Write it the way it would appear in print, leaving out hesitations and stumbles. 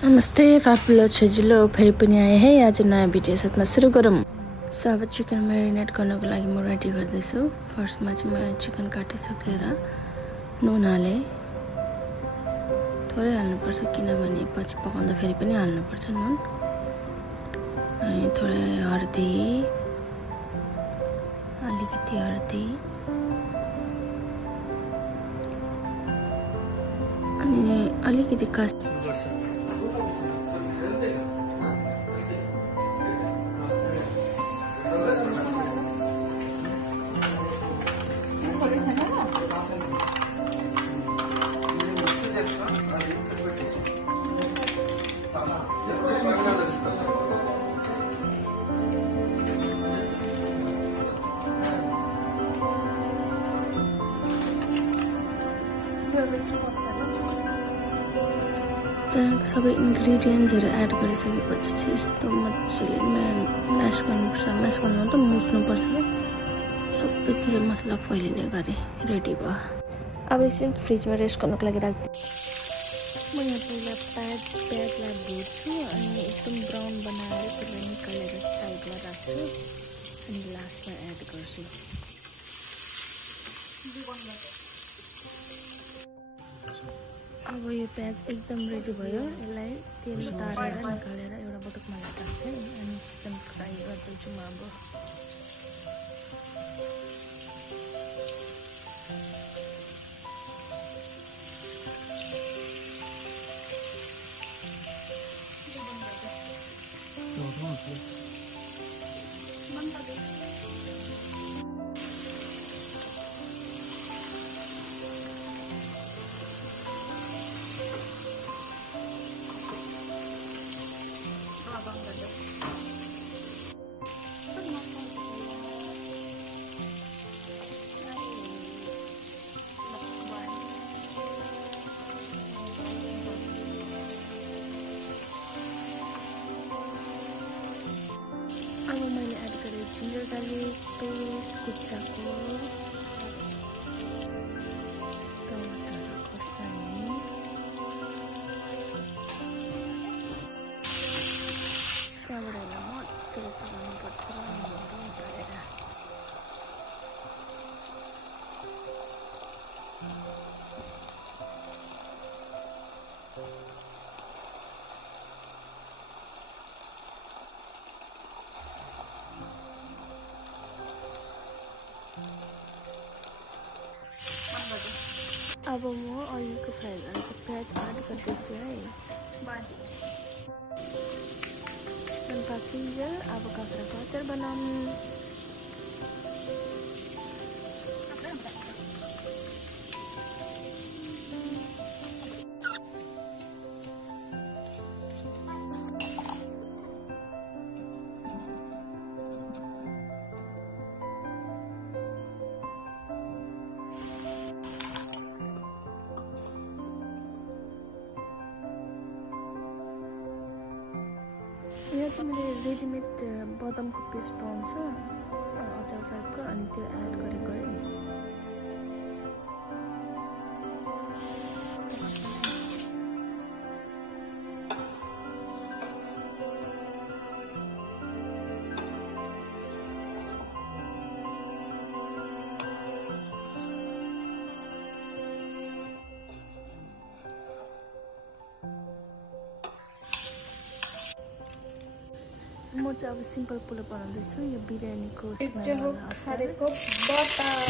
नमस्ते फापुलो छजिलो फेरि पनि आए है आज नयाँ भिडियो साथमा सुरु गरौँ। सो अब चिकन म्यारिनेट गर्नको लागि म रेडी गर्दैछु। फर्स्टमा चाहिँ म चिकन काटिसकेर नुन हालेँ, थोरै हाल्नुपर्छ किनभने पछि पकाउँदा फेरि पनि हाल्नुपर्छ नुन। अनि थोरै हर्दी, अलिकति हर्दी, अनि अलिकति त्यहाँको सबै इन्ग्रिडियन्ट्सहरू एड गरिसकेपछि चाहिँ यस्तो मजाले म्यास गर्नुपर्छ। म्यास गर्नु त मुछ्नुपर्छ क्या, सबैतिर मसला फैलिने गरी रेडी भयो। अब एकछिन फ्रिजमा रेस्ट गर्नुको लागि राख्दिएँ। म यहाँ पहिला प्याजलाई भुट्छु अनि एकदम ब्राउन बनाएर त्यसलाई निकालेर साइडमा राख्छु अनि लास्टमा एड गर्छु। अब यो प्याज एकदम रेडी भयो। यसलाई तेल तारेर निकालेर एउटा बटुकमा राख्छु अनि चिकन फ्राई गर्दैछु म अब। अब मैले एड गरेँ जिन्जर गार्लिक पेस्ट, कुच्चाको टमाटर खोर्सानी, त्यहाँबाट यसलाई मजाले चलाउनुपर्छ रङहरू पारेर। अब म अघिको फ्राई गरेको प्याज एड गर्दैछु है। चिकन पाकिन्जेल अब काँक्राको अचार बनाऊँ। यहाँ चाहिँ मैले रेडिमेड बदामको पेस्ट पाउँछ अचार टाइपको, अनि त्यो एड गरेको है। म चाहिँ अब सिम्पल पुलाउ बनाउँदैछु। यो बिरयानीको खारेको बटार